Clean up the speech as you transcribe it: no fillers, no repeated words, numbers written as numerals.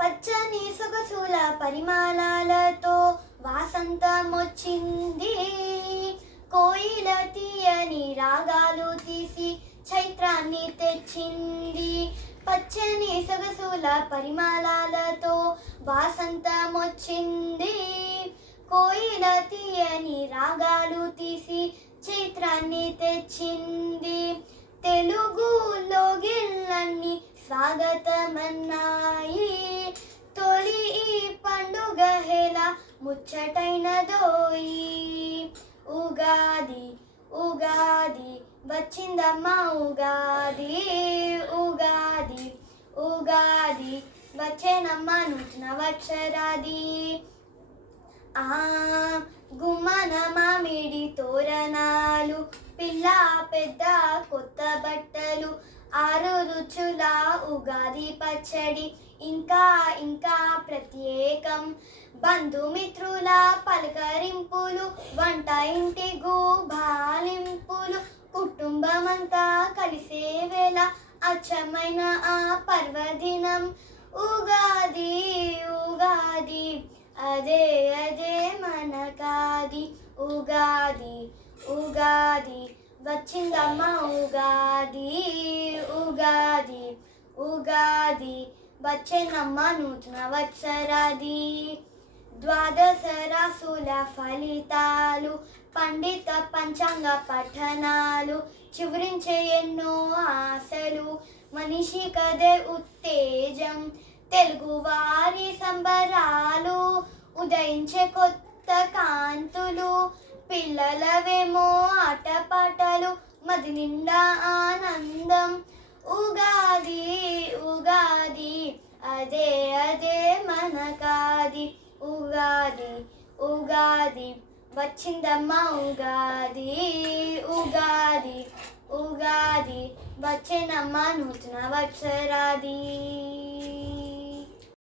పచ్చని సొగసుల పరిమళాలతో వాసంతమొచ్చింది. కోయిల తీయని రాగాలు తీసి చైత్రాన్ని తెచ్చింది. పచ్చని సొగసుల పరిమళాలతో వాసంతమొచ్చింది. కోయిల తీయని రాగాలు తీసి చైత్రాన్ని తెచ్చింది. తెలుగులో గిళ్ళన్ని స్వాగతమన్నాయి. తొలి ఈ పండుగ హేళ ముచ్చటైనదోయి. ఉగాది ఉగాది వచ్చిందమ్మా ఉగాది. ఉగాది ఉగాది వచ్చేనమ్మా నూతన వత్సరాది. గుమ్మన మామిడి తోరణాలు, పిల్ల పెద్ద కొత్త బట్టలు, 6 రుచుల ఉగాది పచ్చడి ఇంకా ఇంకా ప్రత్యేకం. బంధుమిత్రుల పలకరింపులు, వంట ఇంటి గుబాళింపులు, కుటుంబమంతా కలిసే వేళ అచ్చమైన ఆ పర్వదినం. ఉగాది ఉగాది అదే అదే మనకాది. ఉగాది ఉగాది వచ్చిందమ్మా ఉగాది. ఉగాది ఉగాది వచ్చేనమ్మా నూతన వత్సరాది. ద్వాదశ రాసుల ఫలితాలు, పండిత పంచాంగ పఠనాలు, చివరించే ఎన్నో ఆశలు, మనిషి కదే ఉత్తేజం. తెలుగువారి సంబరాలు, ఉదయించే కొత్త కాంతులు, పిల్లలవేమో ఆటపాటలు, మది నిండా ఆనందం. ఉగాది ఉగాది అదే అదే మనకాది. ఉగాది ఉగాది వచ్చిందమ్మా ఉగాది. ఉగాది ఉగాది వచ్చేనమ్మా నూతన వత్సరాది.